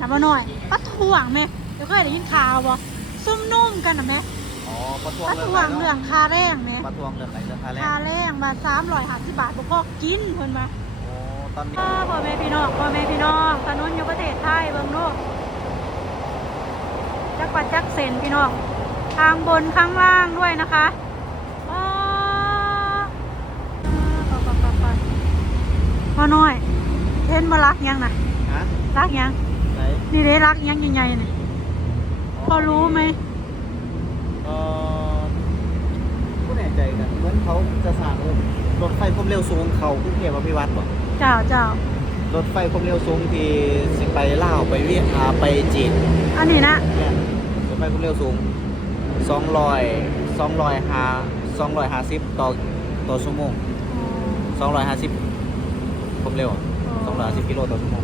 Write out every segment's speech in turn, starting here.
นะบ่หน่อยปัดถ่วงแม่เดี๋ยวเคยได้ยินข่าวบ่ซุ่มนุ่มกันนะแม่อ๋อประท้วงปัดเรื่องถ่วงไรเรื่องคาแรงแม่ประท้วงเรื่องอะไรเรื่องคาแรงคาแรงบาท350บบาทบ่พอกินเพิ่นว่าโอ้ตอนนี้พ่อแม่พี่น้องพ่อแม่พี่น้องถนนอยู่ประเทศไทยเบิ่งดูจักปัดจักเซนพี่น้องทางบนข้างล่างด้วยนะคะพ่อน้อยเห็นบ่รักยังนะรักยัง นนี่เด้รักยังใหญ่ๆนี่ยพอรู้ไหมเออผู้แน่ใจกันเหมือนเขาจะสร้างรถไฟความเร็วสูงเขากรุงเทพอภิวัตรบ่เจ้าเจ้ารถไฟความเร็วสูงที่สิไปลาวไปเวียดนามไปจีนอันนี้นะเนี่ยรถไฟความเร็วสูง200 200 250ต่อต่อชั่วโมง250ความเร็วอะ250กิโลต่อชั่วโมง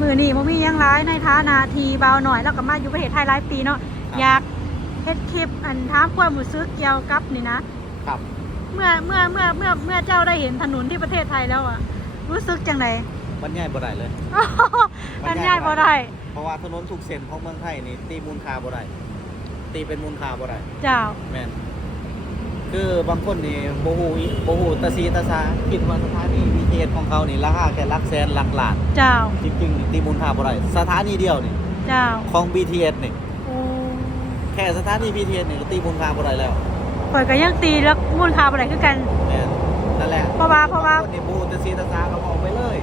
มือนี่บ่มีหยังร้ายในฐานะทีเบาหน่อยแล้วก็มาอยู่ประเทศไทยหลายปีเนาะครับอยากเฮ็ดคลิปอันถามความรู้สึกเกี่ยวกับนี่นะครับ เมื่อเมื่อเมื่อเมื่อเมื่อเจ้าได้เห็นถนนที่ประเทศไทยแล้วอะรู้สึกจังไดบรรยายบ่ได้เลย มันง่ายบ่ได้เพราะว่าถนนทุกเส้นของเมืองไทยนี่ตีมูลค่าบ่ได้ตีเป็นมูลค่าบ่ได้เจ้า แม่น คือบางคนนี่บ่ฮู้อีบ่ฮู้ตะซีตะซาคิดว่าสถานี BTS ของเขานี่ราคาแค่หลักแสนหลักล้าน เจ้า จริงๆนี่ตีมูลค่าบ่ได้สถานีเดียวนี่เจ้าของ BTS นี่โอ้แค่สถานี BTS นี่ก็ตีมูลค่าบ่ได้แล้วข่อยก็ยังตีแล้วมูลค่าบ่ได้คือกัน แม่นนั่นแหละเพราะว่าเพราะว่า บงคนนี่บ่ฮู้ตะซีตะซาก็ออกไปเลย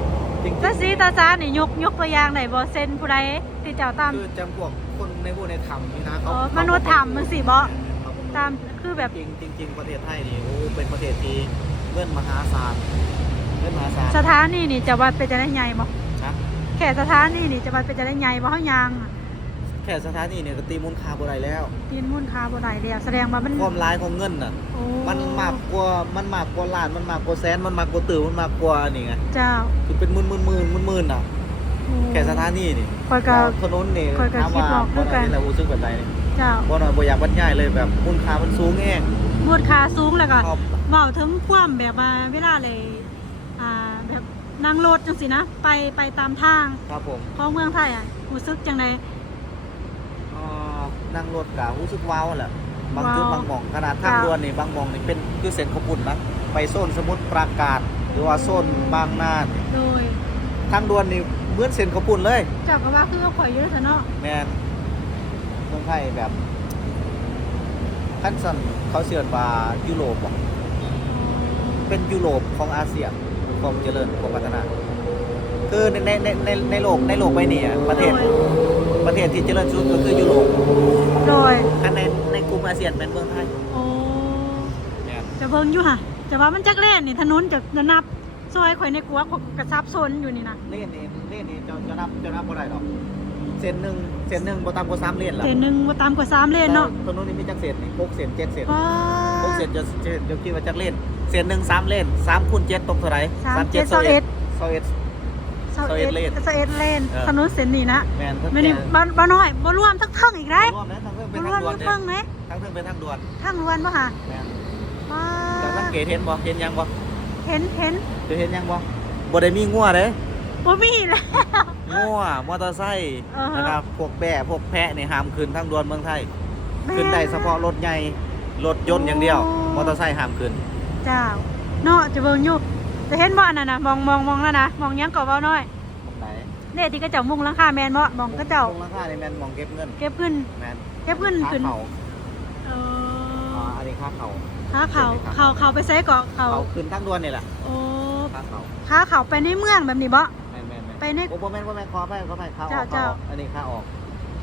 จริงๆ ตาซีตาซานี่ยกยกตัวอย่างได้บ่เซ็นผู้ใดที่เจ้าตาม คือจำพวกคนในพวกในถ้ำนี่นะเขาอ๋อเขามนุษย์ถ้ำมันสิบ่เขาบ่ตาม คือแบบจริงจริงจริงประเทศไทยนี่โอ้เป็นประเทศที่เงินมหาศาลเงินมหาศาลสถานีนี่จะว่าเป็นจะได้ใหญ่บ่นะแค่สถานีนี่จะว่าเป็นจะได้ใหญ่บ่เฮายางอะแค่สถานีเนี่ยก็ตีมูลค่าบ่ได้แล้ว ตีนมูลค่าบ่ได้แล้วแสดงว่ามันความร้ายของเงินน่ะ โอ้มันมากกว่ามันมากกว่าล้านมันมากกว่าแสนมันมากกว่าตื่มันมากกว่านี่ไงเจ้าคือเป็นหมื่นหมื่นหมื่นหมื่นหมื่นอะโอ้แค่สถานีนี่ข่อยก็แล้วถนนนี่ข้อยก็ถามว่าคิดบอกคืบ่อหกัน่อนยนี่แหละรู้สึกแบบไรนี่ เจ้าบ่หน่อยบ่อยากบรรยายเลยแบบมูลค่ามันสูงแง่มูลค่าสูงแล้วก็ชอบเว้าถึงความแบบว่าเวลาเลยอ่าแบบนั่งรถจังซี่นะ ไปไปตามทางครับผมของเมืองไทยอะรู้สึกจังไดเอ่อนั่งรถกะรู้สึกว้าวแหละบางจุดว้าวบางหม่องขนาดทางค่ะ ด่วนนี่บางหม่องนี่เป็นคือเส้นขบุนนะไปโซนสมุทรปราการหรือว่าโซนบางนาโดยทางด่วนนี่เหมือนเส้นขบุนเลย เจ้าก็ว่าคือข่อยอยู่ซะเนาะ แมนเมืองไทยแบบขั้นสันเขาเสื่อว่ายุโรปบ่เป็นยุโรปของอาเซียนความเจริญความพัฒนา คือในในในในในโลกในโลกใบนี้อะประเทศโดยประเทศที่เจริญสุดก็คือยุโรปโดยอันในในกลุ่มอาเซียนเป็นเมืองไทยโอ้แม่นจะเบิ่งอยู่ห่ะแต่ว่ามันจักเล่นนี่ถนนจะจะนับซอยข่อยในกัวข่อยกระซับซนอยู่นี่นะเล่นนี่เล่นนี่จะจะนับจะนับบ่ได้ดอก เส้นหนึ่งเส้นหนึ่งบ่ต่ำกว่าสามเลนล่ะเส้นหนึงบ่ตามกว่า3เลนเนาะถนนนี้มีจักเส้นนี่หกเส้นเจ็ดเส้นว้าหกเส้นจะจะจะคิดว่าจักเลนเส้นหนึ่งสามเลนสามคูณเจ็ดตกเท่าไหร่สามเจ็ดเท่าเอ็ดเท่าเอ็ดเซาเซาเอ็เอ็ดดเลนเซาเอ็ดเลนเออถนนเส้นนี้นะแม่นถ้าไม่นี่แก่บ่บ่น้อยบ่รวมทั้งเทิงอีกได้รวมนะทางเพิ่งบ่เป็นรทาวงมด่วนทั้งเนี่ยเทิงไหมทางเพิ่งเป็นทางด่วนทั้งรวนบ่ห่ะแม่นว้าแต่สังเกตเห็นบ่เห็นยังบ่เห็นเห็นจะเห็นยังบ่บ่ได้มีงัวเด้ บ่มีแล้วงัวมอเตอร์ไซค์อ่าฮะ นะครับพวกแบะพวกแพะนี่ห้ามขึ้นทางด่วนเมืองไทยแม่ขึ้นได้เฉพาะรถใหญ่รถยนต์อย่างเดียวโอ้มอเตอร์ไซค์ห้ามขึ้น เจ้าเนาะจะเบิ่งอยู่จะเห็นบ่อันนั้นน่ะมองมองมองแล้วนะมองหยังก็เว้าน้อยตรงไหนเด้ที่กระเจ้ามุงหลังคาแม่นบ่มองกระเจ้าตรงราคานี่แม่นมองเก็บเงินเก็บขึ้น แม่นเก็บขึ้นค่าขึ้นเขาเออ่าออันนี้ค่าเขาขาเขาเขาเขาไปใส่เกาะเขาเขาขึ้นทางด่วนนี่แหละโอ้ค่าเขาขาเขาไปในเมืองแบบนี้บ่ ไปใน โอ้บ่แม่นบ่แม่นขอไปขอไปค่าออกเจ้าค่าออกอันนี้ค่าออก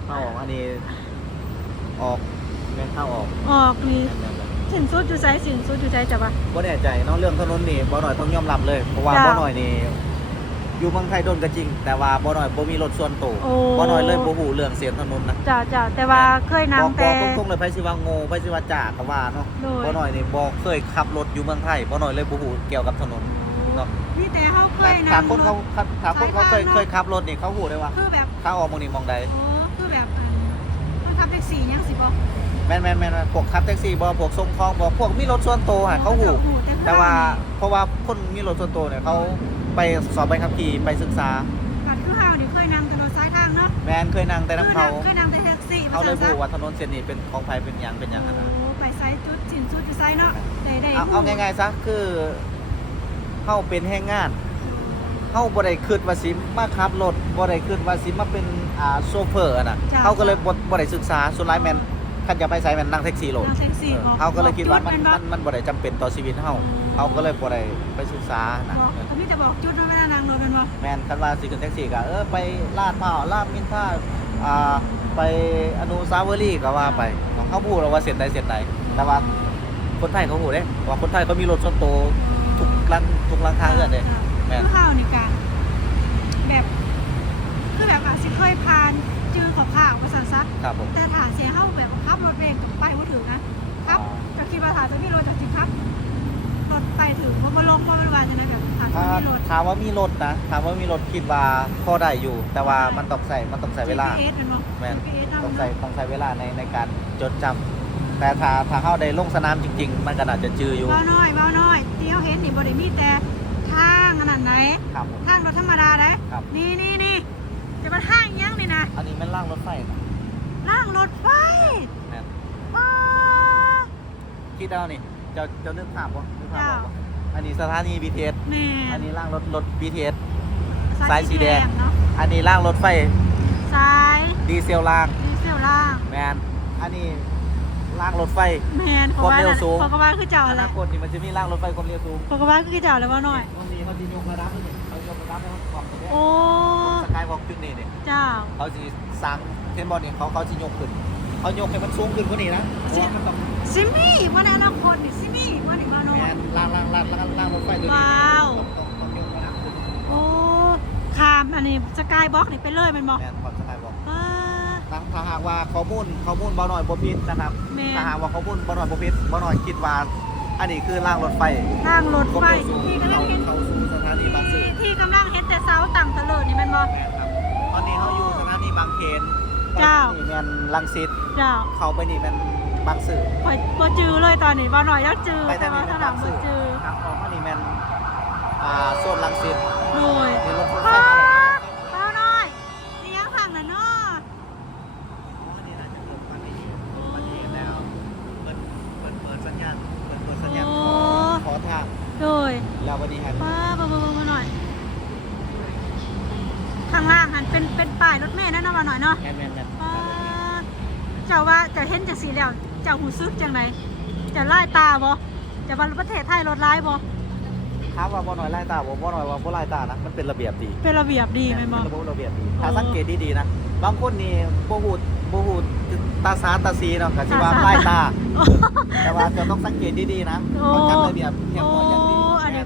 ค่าออกอันนี้ ออกแม่นค่าออกออกนี่แม่นแม่นแม่นสินสุดอยู่ไสสินสุดอยู่ไสจ้ะบ่บ่แน่ใจเนาะเรื่องถนนนี่บ่หน่อยต้องยอมรับเลยเพราะว่าจ้ะบ่หน่อยนี่อยู่เมืองไทยโดนก็จริง แต่ว่าบ่หน่อยบ่มีรถส่วนตัวโอ้ บ่หน่อยเลยบ่ฮู้เรื่องเสียงถนนนะจ้าจ้าแต่ว่าเคยบนำอกบแต่อกตรงๆเลยไผสิว่าโง่ไผสิว่าจ่าก็ว่าเนาะโดย บ่หน่อยนี่บ่เคยขับรถอยู่เมืองไทยบ่หน่อยเลยบ่ฮู้เกี่ยวกับถนน เนาะนี่แต่เขาเคยถ้านำคนเขาถ้าคนเขาเคยสายทางเนาะเคยขับรถนี่เขาฮู้ได้ว่าคือแบบถ้าออกหมองนี่หมองใดโอ้คือแบบอันคนขับแท็กซี่ยังสิบ่แม่นแม่นแม่นพวกขับแท็กซี่บ่พวกส่งของบ่พวกมีรถส่วนตัวอะเขาฮู้แต่ว่าเพราะว่าคนมีรถส่วนตัวเนี่ยเขาไปสอบใบขับขี่ไปศึกษาบัดคือเฮานี่เคยนำแต่รถสายทางงเนาะแมนเคยนั่งแต่น้ำเขาเคยนั่งแต่แท็กซี่เขาเลยซะบอกว่าถนนเส้นนี้เป็นของไผเป็นหยังเป็นหยังอะนะโอ้ไปไซส์จุดสินสุดอยู่ไซส์เนาะได้ได้เอาเอาง่ายๆซะคือ เขาเป็นแห้งงานเขาบ่ได้คิดว่าสิมาขับรถบ่ได้คิดว่าสิมาเป็นอ่าโซเฟอร์อะน่ะเขาก็เลยบ่บ่ได้ศึกษาสุดท้ายแม่นคันจะไปไสแม่นนั่งแท็กซี่โหลดนั่งแท็กซี่เออบอกเขาก็เลยคิดว่ามันบอกมันมันบ่ได้จำเป็นต่อชีวิตเฮาเขาก็เลยบ่ได้ไปศึกษานะบอกเขามีแต่บอกจุดเนาะเวลานั่งรถเป็นบ่แม่นคันว่าสิขึ้นแท็กซี่ก็เออไปลาดพร้าวลาดมินท่าอ่าไปอนุสาวรีย์ก็ว่าไปของเขาพูดแล้วว่าเส้นใดเส้นใดแต่ว่าคนไทยเขาพูดเด้ว่าคนไทยเขามีรถส่วนตัว ทุกลังทุกลังทางเอื้อนเด้แม่น คือข้าวในการแบบคือแบบอาจสิเคยผ่านจือของข้าวประสันซักครับผม แต่ฐานเสียเข้าแบบขับรถเองไปบ่ถึงนะครับก็คิดว่าฐานจะมีรถจากสิครับรถไปถึงบ่มาลงบ่มาว่าจะได้แบบฐานจะถ้ามีรถ ถามว่ามีรถนะถามว่ามีรถคิดว่าพอได้อยู่ แต่ว่ามันต้องใส่มันต้องใส่เวลา GPS มันบ่ แม่น GPS นำต้องใส่ต้องใช้เวลาในในการจดจำแต่ถ้าถ้าเข้าได้ลงสนามจริง ๆ มันก็น่าจะจืออยู่ เบาน้อยเบาน้อยที่ เขาเห็นนี่บ่ได้มีแต่ทางขนาดไหนครับผม ทางรถธรรมดาได้ครับ นี่นี่นี่จะมาทางอิหยังนี่นะอันนี้แม่นล่างรถไฟนะล่างรถไฟแม่นอ้าคิดเอานี่เจ้าเจ้านึกภาพบ่นึกภาพจ้าบ่อันนี้สถานี BTS แม่อันนี้ล่างรถรถ BTS สาสายยสีแดง เนาะอันนี้ล่างรถไฟสายดีเซลล่างดีเซลล่าง แมนอันนี้ ล่างรถไฟ แมนความเร็วสูง เขาก็ว่าคือเจ้าอแหนาละคตนี่มันจะมีล่างรถไฟความเร็วสูงเขาก็ว่าคือเจ้าแล้วว่าน้อยตรงนี้เขาจะยกระดับนี่เขายกระดับให้มันขอบตรงนี้โอ้ สกายวอล์กจุดนี้เนี่ยเจ้า เขาจะสร้างเทนบอลนี่เขาเขาจะยกขึ้นเขายกให้มันสูงขึ้นกว่านี้นะเพราะว่ามันต้องซิมี่ว่าในอนาคตนี่ซิมี่ว่าในว่าน้อแมยนล่างล่างล่างล่างล่างรถไฟตัวนี้ว้าว ต้องต้องต้องยกระดับขึ้นโอ้ขามอันนี้สกายบ็อกนี่ไปเลยแมันบอกแมนขอบสกายวอล์กอ่า ถ้าหากว่าข้อมูลข้อมูลบ่หน่อยบ่ผิดนะครับแม่นถ้าหากว่าข้อมูลบ่หน่อยบ่ผิดบ่หน่อยคิดว่า อันนี้คือล่างรถไฟทางรถความไฟเร็วสูงที่กำลัเข้างเห็นเข้าสู่สถานีบางซื่อที่กำลังเห็นแต่เสาต่างตะเลิดนี่แมันบอกแม่นครับตอนนี้เขาอยู่สถานีบางเขนเจ้า ไปนี่แมนลังสิตเจ้าเข้าไปนี่แมนบางซื่อปล่อยบ่จือเลยตอนนี้บ่หน่อยยักจือไปแต่ทางว่านี้แมทางนหลับางงบ่ซื่อจือครับออกมานี่แมนอ่าโซนลังสิต โดยนี่รถไฟ ป้า มาแล้ว ป้าน้อยเลี้ยงผักน่ะเนาะ อันนี้น่าจะเปิดฟันนี้เปิดฟันนี้แล้วเปิดเปิดเปิดสัญญาณเปิดเปิดสัญญาณขอขอทาง โดย แล้ววันนี้ฮะป้าบ่บ่บ่บ่หน่อย ข้างล่างหันเป็นเป็นป้ายรถเมล์นั่นเนาะบ่หน่อยเนาะแมนแมนแมนป้าเจ้าว่าเจะเห็นจังสีแล้วเจ้าหูซึกจังไดเจะไล่ตาบ่เจะว่าประเทศไทยรถร้ายบ่ถามว่าบ่หน่อยไล่ตาบ่บ่หน่อยว่าบ่ไล่ตานะมันเป็นระเบียบดีเป็นระเบียบดีแม่นบ่ เป็นระบบระเบียบดีอ๋อถ้าสังเกตดีๆนะบางคนนี่บ่ฮู้บ่ฮู้ตาสาตาสีเนาะก็สิว่าตาสาไล่ตา แต่ว่าจะต้องสังเกตดีๆนะโอ้มันจัดระเบียบเรียบโอ้ร้อยอย่างดีอันนี้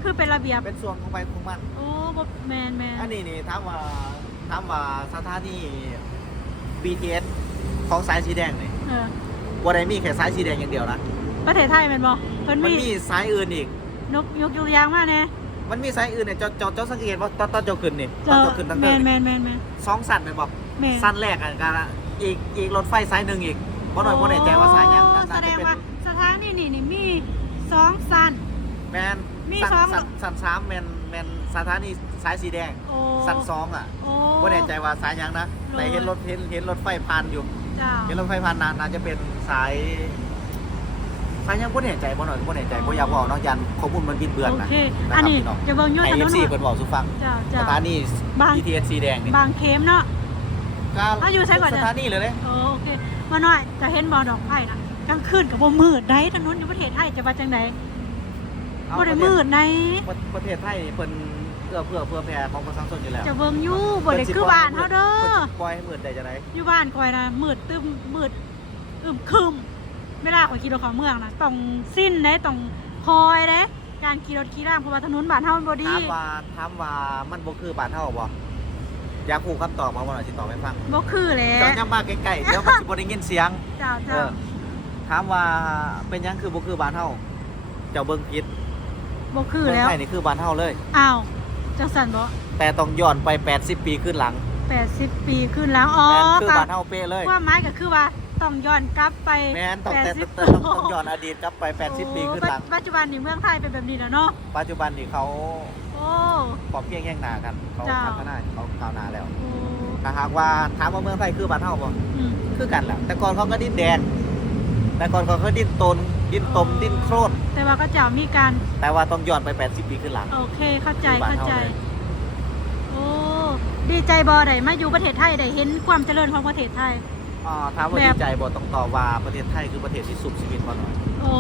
คือเป็นระเบียบ เป็นส่วนของไปของมัน โอ้บ่แมนแมนอันนี้นี่ถามว่าถามว่าสถานี BTS ของสายสีแดงนี่เออบ่ได้มีแค่สายสีแดงอย่างเดียวนะประเทศไทยแม่นบ่เพิ่นมันมีมีสายอื่นอีก นกยกตัวอย่างมาแน่มันมีสายอื่นเนี่ยเจ้าเจ้าเจ้าสังเกตว่าตอนตอนเจ้าขึ้นนี่ตอนเจ้าเจ้าขึ้นตั้งแมแต่นแมนแมนแมนสองสั้นแม่นบ่แมนสั้นแรกอะกันอีกอีกรถไฟสายหนึ่งอีกบ่หน่อยบ่แน่ใจว่าสายหยังโอ้น่าแสจะดเป็นงว่าสถานีนี่นี่มีสองสันแมนมี สันสองสันสันสามแมนแมนสถานีสายสีแดง โอ้สันสองอะโอ้บ่แน่ใจว่าสายหยังนะโอ้แต่เห็นรถเห็นเห็นรถไฟผ่านอยู่ เจ้า เห็นรถไฟผ่านน่าน่าจะเป็นสาย สายหยังบ่แน่ใจบ่หน่อยบ่แน่ใจบ่อยากบอกน้องยันข้อมูลมันบิดเบือนโอนะเคนะครับอันนี้พี่น้องจะเบิ่งอยุ่ให้ถนน FC เพิ่นบอกสู่ฟังเจ้าสเจ้า ถานี บาง BTS สีแดงนี่บางเข็มเนาะ ก็เอาอยู่ใช่ก่อนสจ้ะถานีเลยเด้โอเคมาหน่อยจะเห็นบ่อดอกไผ่นะกลางคืนกับบ่มืดได้ถนนอยู่ประเทศไทยจะว่าจังไดเอา บ่ได้มืดในประประเทศไทยนี่เพิ่นเอื้อเพื่อเพื่อแผ่ของประชาชนอยู่แล้วจะเบิ่งอยู่บ่ได้คือบ้านเฮาเด้อพิ่นสิปล่อยให้มืดได้จังได๋อยู่บ้านคอยนะมืดตึมมืดอึมครึมเวลาข่อยขี่รถเข้าเมืองนะต้องสิ้นเด้ต้องคอยเด้การขี่รถขี่ร่างเพราะว่าถนนบ้านเฮามันบ่ดีถามว่าถามว่ามันบ่คือบ้านเฮาบ่อยากรู้คำตอบมาบ่หน่อยสิตอบให้ฟังบ่คือแหละเจ้าย่ำมาใกล้ๆเดี๋ยวมันสิบ่ได้ยินเสียงเจ้าเอเจ้าอถามว่าเป็นหยังคือบ่คือบ้านเฮาเจ้าเบิ่งผิด บ่คือเมืองแล้ว ไทยนี่คือบ้านเฮาเลย อ้าวจังซั่นบ่แต่ต้องย้อนไป 80 ปีขึ้นหลัง80ปีขึ้นแล้ว อ๋อแม่นคือก็บ้านเฮาเป๊ะเลย ความหมายก็คือว่าต้องย้อนกลับไปแม่นต้องแต่80ต้องต้องย้อนอดีตกลับไป 80 ปีขึ้นหลัง โอ้ปัจจุบันนี่เมืองไทยเป็นแบบนี้แล้วเนาะ ปัจจุบันนี่เขาโอ้พร้อมเพรียงแย่งหน้ากัน เขาจ้าพัฒนาเขาก้าวหน้าแล้วโอ้ถ้าหากว่าถามว่าเมืองไทยคือบ้านเฮาบ่อืมคือกันแหละแต่ก่อนเขาก็ดิ้นแดน แต่ก่อนเขาก็ดิ้นตน ดิ้นตมดิ้นโครนแต่ว่าก็จะมีการ แต่ว่าต้องย้อนไป 80 ปีขึ้นหลัง โอเค เข้าใจคือบ้านเข้าใจ เฮาเลย โอ้ ดีใจบอได้มาอยู่ประเทศไทยได้เห็นความเจริญของประเทศไทย อ่าถามว่าแบบ ดีใจบ่ต้องตอบว่าประเทศไทยคือประเทศที่สุขชีวิตมาหน่อย โอ้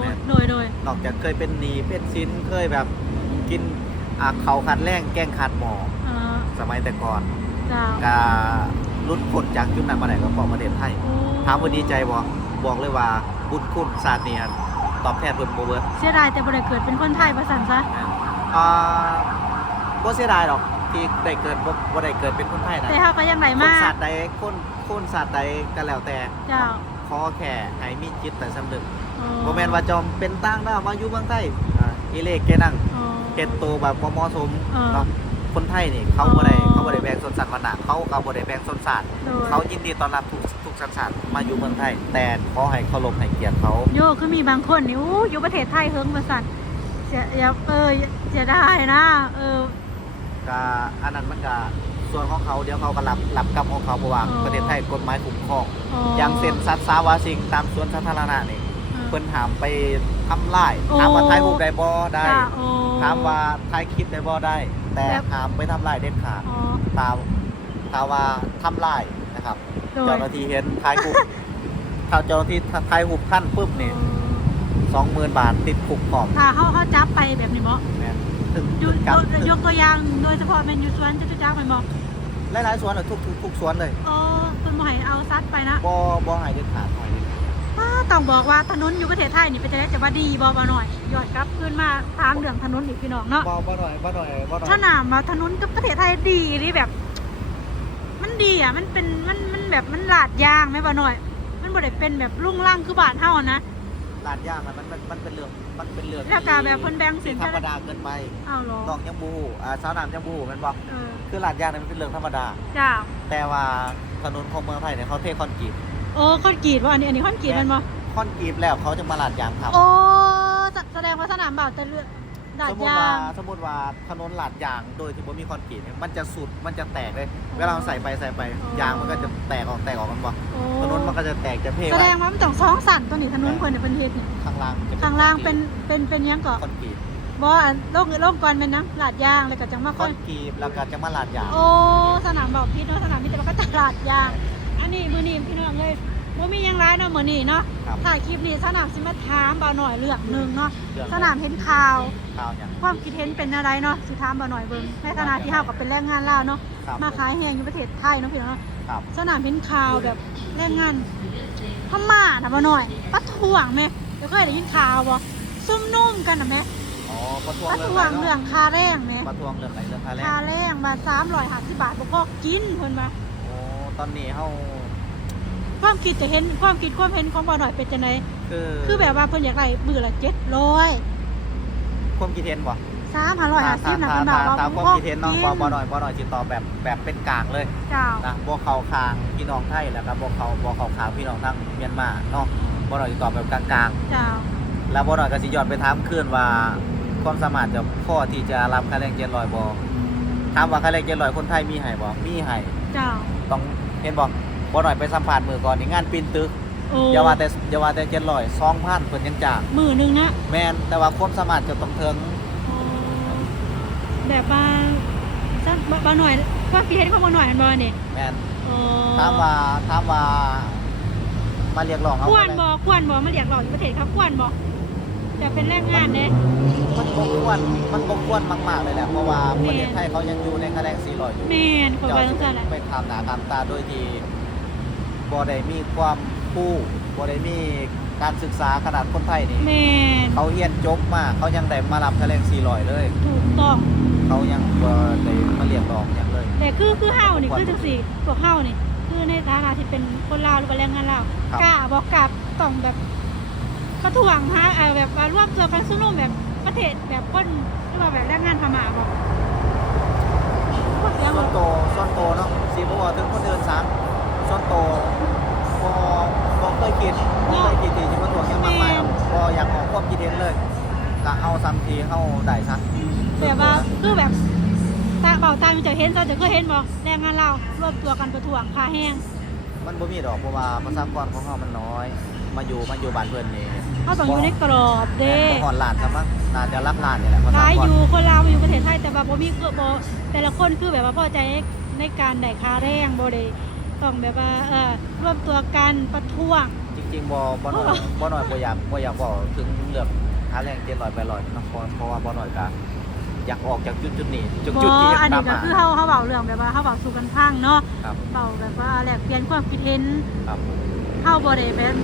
แม่น โดยโดยนอกจากเคยเป็นหนีเป็นซินเคยแบบกินอ่าเขาวขัดแรงแกล้งขาดหมอเออสมัยแต่ก่อนเจ้าก็รุดพ้นจากจุดนั้นมาได้ก็เพราะประเทศไทย โอ้ถามว่าดีใจบ่บอกเลยว่า บุญคุณศาสตร์เนี่ยตอบแทนเพิ่นบ่เบิดเสียดายแต่บ่ได้เกิดเป็นคนไทยประสันซะอ่าบ่เสียดายหรอกที่ได้เกิดบ่บ่ได้เกิดเป็นคนไทยนะแต่เขาก็ยังไหลคนมาศาสตร์ใดคนคนศาสตร์ใดก็แล้วแต่เจ้าขอแค่ให้มีจิตแต่สำนึกโอ้บ่แม่นว่าจอมเป็นต่างดาวมาอยู่เมืองไทยอ่าอีเลขแกนั่งโอ้เฮ็ดตัวแบบบ่เหมาะสมเออเนาะ คนไทยนี่เขาบ่ได้อ๋อเขาบ่ได้แบ่งชนชั้นวรรณะเขาก็บ่ได้แบ่งชนชาติโดย เขายินดีต้อนรับทุกทุกชนชาติมาอยู่เมืองไทย แต่ขอให้เคารพให้เกียรติเขา โยคือมีบางคนนี่อู้อยู่ประเทศไทยเฮิงประสันเสียอย่าเออเสียได้นะเออก็อันนั้นมันก็ส่วนของเขาเดี๋ยวเขาก็รับรับกรรมของเขาเพราะว่าอ๋อ ประเทศไทยกฎหมายคุ้มครองอ๋ออย่างเช่นสัตว์สาวาสิงตามสวนสาธารณะนี่เออเพิ่นถามไป ทำลายโอ้ ถามว่าถ่ายรูปได้บ่ได้ จ้ะโอ้ ถามว่าถ่ายคลิปได้บ่ได้ แต่แบบถามไปทำลายเด็ดขาดอ๋อตามตามว่าทำลายนะครับ โดยเจ้าหน้าที่เห็นถ่ายรูปถ้าเจ้าหน้าที่ถ่ายรูปท่านปุ๊บนี่สองหมื่นบาทติดคุกพร้อมถ้าเขาเขาจับไปแบบนี้บ่แม่นถึงยถึงกับกยกตัวอย่างโดยเฉพาะแมนยูสวนจะจักไปบ่หลายๆสวนเลยทุกทุกทุกสวนเลยอ๋อคุณบ่ให้เอาซัดไปนะบ่บ่ใหายเด็ดขาดหอยเด็ดขาดว้า ต้องบอกว่าถนนอยู่ประเทศไทยนี่เป็นจะได้จะว่าดีบ่บ่หน่อยย้อนกลับขึ้นมาทางเรื่องถนนอีกพี่น้องเนาะบ่บ่หน่อยบ่หน่อยบ่หน่อยสนามมาถนนกับประเทศไทยดีนี่แบบ มันดีอะมันเป็นมันมันแบบมันลาดยางไหมบ่หน่อย มันบ่ได้เป็นแบบลุ่งล่างคือบ้านเฮานะลาดย่างอะมันมันมันเป็นเรื่องมันเป็นเรื่องแล้วก็แบบเพิ่นแบ่งสิที่นธรรมดาเกินไปเอาเหรอน้องยังบูฮู้อ่าสาวน้ำยังบูฮู้แม่นบ่เออคือลาดย่างนี่มันเป็นเรื่องธรรมดาจ้าแต่ว่าถนนของเมืองไทยเนี่ยเขาเทคอนกรีตโอ้คอนกรีตว่าอันนี้อันนี้คอนกรีตแมันบ่ คอนกรีตแล้วเขาจะมาลาดยางครับโอ้แสแสดงว่าสนามเบาแต่เลือดดาสดมมติยาว่าง สมมติว่าถนนลาดยางโดยที่บ่มีคอนกรีตเนี่ยมันจะสุดมันจะแตกเลย เวลาเราใส่ไปใส่ไปอ๋อ ยางมันก็จะแตกออกแตกออกกันบ่โอ้ถนนมันก็จะแตกจะเพแสไว้ดงว่ามันต้องสองสันตัวนี้ถนนคนในประเทศนี่ข้างล่างจะข้างล่างเป็นเป็นเป็นหยังเกาะคอนกรีตบ่อันโลกโลกก่อนเป็นนะลาดยางแล้วก็จังมาคค่ออยนกรีตแล้วก็จะมาลาดยาง โอ้สนามเบาพิษเนาะสนามมิตรก็ตลาดยาง อันนี้มือนี้พี่น้องเลย ว่ามีหยังร้ายเนาะมือนี้เนาะครับถ่ายคลิปนี้สนามสิมาถามเบาหน่อยเรื่องหนึ่งเนาะเรื่อง สนามเห็นข่าว ข่าวเนี่ยความคิดเห็นเป็นอะไรเนาะสิถามเบาหน่อยเบิ่งในฐานะที่เฮากับเป็นแรงงานลาวเนาะครับมาขายแฮงอยู่ประเทศไทยเนาะพี่น้องเนาะครับ สนามเห็นข่าวแบบแรงงานพม่าน่ะบ่หน่อยปัดถ่วงแม่เดี๋ยวเคยได้ยินข่าวบ่ซุ่มนุ่มกันน่ะแม่อ๋อประท้วงปัดเรื่องถ่วอะไรงเรื่อเนาะงค่าแรงแม่ประท้วงเรื่องอะไรเรื่องค่าแรงค่าแรงมา350บาทบ่พอกินเพิ่นว่าโอ้ตอนนี้เฮา ความคิดจะเห็นความคิดความเห็นของบ่หน่อยเป็นจังไดคือคือแบบว่าเพิ่นอยากได้มื้อละ700ความคิดเห็นบ่3,550น่ะเพิ่นตาบอกว่าตามบ่ความพอคิดเห็นเนาะกิบ่บ่หน่อยบ่หน่อยสิตอบแบบแบบเป็นกลางเลยเจ้านะบ่เข้าข้างพี่น้องไทยแล้วก็บ่เข้าบ่เข้าข้างพี่น้องทางเมียนมาเนาะบ่หน่อยสิตอบแบบกลางเจ้าๆแล้วบ่หน่อยก็สิย้อนไปถามคืนว่าความสามารถจะพอที่จะรับค่าแรง700บ่ถามว่าค่าแรง700คนไทยมีให้บ่มีให้เจ้าต้องเห็นบ่ บ่หน่อยไปสัมภาษณ์มื้อก่อนนี่งานปีนตึกโอ้อย่าว่าแต่อย่าว่าแต่700 2,000เพิ่นยังจ้างมื้อหนึงนะแม่นแต่ว่าความสามารถจะต้องถึงอ๋อแบบว่าสักบ่บ่หน่อยความคิดเห็นของบ่หน่อยมันบ่นี่แม่นอ๋อถามว่าถามว่ามาเรียกร้องเอาควรค่าแงบ่ควรบ่มาเรียกร้องอยู่ประเทศครับควรบ่จะเป็นแรงงานเด้ มันบกควรมันบกควรมากๆเลยแหละเพราะว่าแม่ประเทศไทยเขายังอยู่ในคะแนน400อยู่แม่นขอยว่าจังซั่นแหละ ไปทำหนาทำตาโดยที่ บ่ได้มีความรู้บ่ได้มีการศึกษาขนาดคนไทยนี่แม่นเขาเรียนจบมาเขายังได้มารับคะแนน400เลย ถูกต้องเขายังบ่ได้มาเรียกร้องหยังเลย แต่คือคือเฮานี่คือจังซี่พวกเฮานี่ คือในฐานะที่เป็นคนลาวหรือว่าแรงงานลาวครับ กล้าบ่กล้าต้องแบบกระถ่วงหาเอ่อแบบว่ารวมตัวกันสู้ร่วมแบบประเทศแบบคนหรือว่าแบบแรงงานพม่าบ่พวกเสียงส่วนบ่โตวส่วนโตวเนาะสิบ่ว่าถึงคนอื่นซะส่วนโตวบ่บ่เคยคิดบ่เคยคิดที่จะมาทวงหยังมากมายหรอกบ่อยากออกความคิดเห็นเลยก็เอาซ้ำทีเฮาได้ซะแบบว่าคือแบบตาเบาตามีจะเห็นเราจะเคยเห็นบ่แรงงานเรารวมตัวกันประท้วงค่าแห้ง มันบ่มีดอกเพราะว่าประชากรของเรามันน้อย มาอยู่มาอยู่บ้านเพิ่นนี่เขาต้องอยู่ในกรอบเด้บ่ฮอดล้านซะมั้งน่าจะรักล้านนี่แหละประชาขายกอรยู่คนลาวอยู่ประเทศไทยแต่ว่าบ่มีก็บ่แต่ละคนคือแบบว่าพอใจในการได้ค่าแรงบ่ได้ต้องแบบว่าเออร่วมตัวกันประท้วงจ ริงๆบ่บ่น้อยบ่น้อยบ่อยากบ่อยากเว้าถึงเรื่องค่าแรง700 800เนาะเพราะเพราะว่าบ่น้อยก็อยากออกจากจุดจุดๆนี้จุดบ่จุดที่อยากอันตานี้มก็มาคือเฮาเฮาเว้าเรื่องแบบว่าเฮาเว้าสู่กันฟังเนาะครับเว้าแบบว่าแลกเปลี่ยนความคิดเห็นครับเฮาบ่ได้แบบ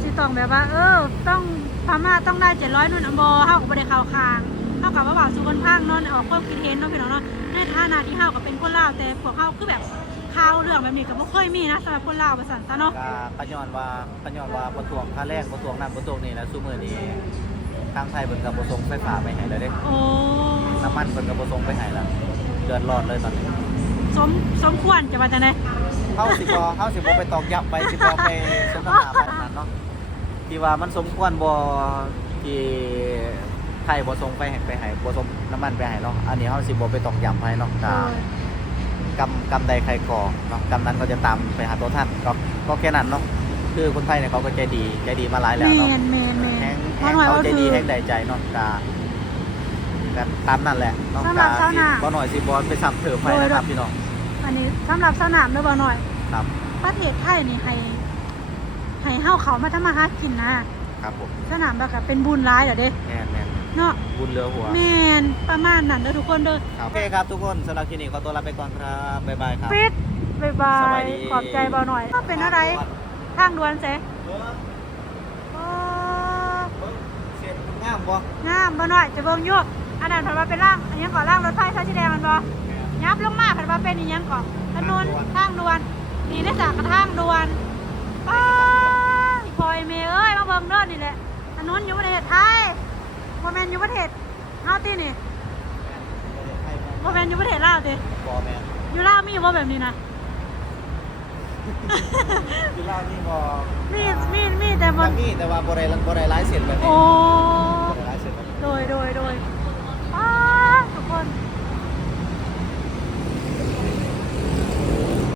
สิต้องแบบว่า เออ ต้องพม่าต้องได้700นู่นน่ะบ่เฮาก็บ่ได้เข้าข้างเฮาก็ว่าเว้าสู่กันฟังเนาะออกความคิดเห็นเนาะพี่น้องเนาะในฐานะที่เฮาก็เป็นคนลาวแต่พวกเฮาคือแบบ ข่าวเรื่องแบบนี้ก็บ่เคยมีนะสำหรับคนลาวว่าซั่นซะเนาะก็ก็ย้อนว่าก็ย้อนว่าบ่ทวงค่าแรงบ่ทวงนั้นบ่ทวงนี่นะซุมื้อนี้ทางไทยเพิ่นก็บ่ส่งไฟฟ้าไปให้แล้วเด้โอ้น้ำมันเพิ่นก็บ่ส่งไปให้แล้วเดือดร้อนเลยตอนนี้สมสมควรจะว่าจังได๋เฮาสิบ่เฮาสิบ่ไปตอกย้ำไปสิบ่ไปสนทนาแบบนั้นเนาะที่ว่ามันสมควรบ่ที่ไทยบ่ส่งไปให้ไปให้บ่ส่งน้ำมันไปให้เนาะอันนี้เฮาสิบ่ไปตอกย้ำให้เนาะก็ กรรมกรรมใดใครก่อเนาะกรรมนั้นก็จะตามไปหาตัวท่านก็ก็แค่นั้นเนาะคือคนไทยเนี่ยเขาก็ใจดีใจดีมาหลายแล้วแม่เนาะนแม่นแม่แฮนงเพแฮราะงหน่อยเขาว่าใจคืดีอแฮงได้ใจเนาะกาแบบตามนั่นแหละเนาะสำหรับกาชาวนาบ่หน่อยสิบอลไปซ้ำเถิมไปนะครับพี่น้องอันนี้สำหรับสนามเด้อบ่หน่อย ครับประเทศไทยนี่ให้ให้เฮาเขามาทำมาหากินนะ ครับผมสนามแบบก็เป็นบุญร้ายเด้อเด้แม่นแม่น เนาะบุญเรือหัว แม่นประมาณนั้นเด้อทุกคนเด้อครับโอเคครับทุกคนสำหรับคลินิกขอตัวลาไปก่อนครับ บ๊ายบายครับ ปิดบ๊ายบาสบายยดี ขอบใจบ่หน่อยก็เป็นอะไรทางด่วนเซเบิ่งโอ้เบิ่งเสียงงามบ่งามบ่หน่อยจะเบิ่งอยู่อันนั้นเพิ่นว่าเป็นร่างอันยังก่อร่างรถไฟสายสีแดงมันบ่ยับลงมาเพิ่นว่าเป็นอีหยังก่อถนนทางด่วนนี่ได้จากกระทางด่วนป้าพอยเมเอ้ยมาเบิ่งเด้อนี่แหละถนนอยู่ประเทศไทย บ่แม่นอยู่ประเทศลฮาตินี่บ่แม่นอยู่ประเทศลาวตีบอแมนอยู่ลาวมีบ่แบบนี้นะ กินเลาวมีบอมีมีมีแต่บ่มีแต่ว่าบริบรไลายร็บบอ้รไลายเสร็จแบบนี้ โดยโดยโดยป้าทุกคน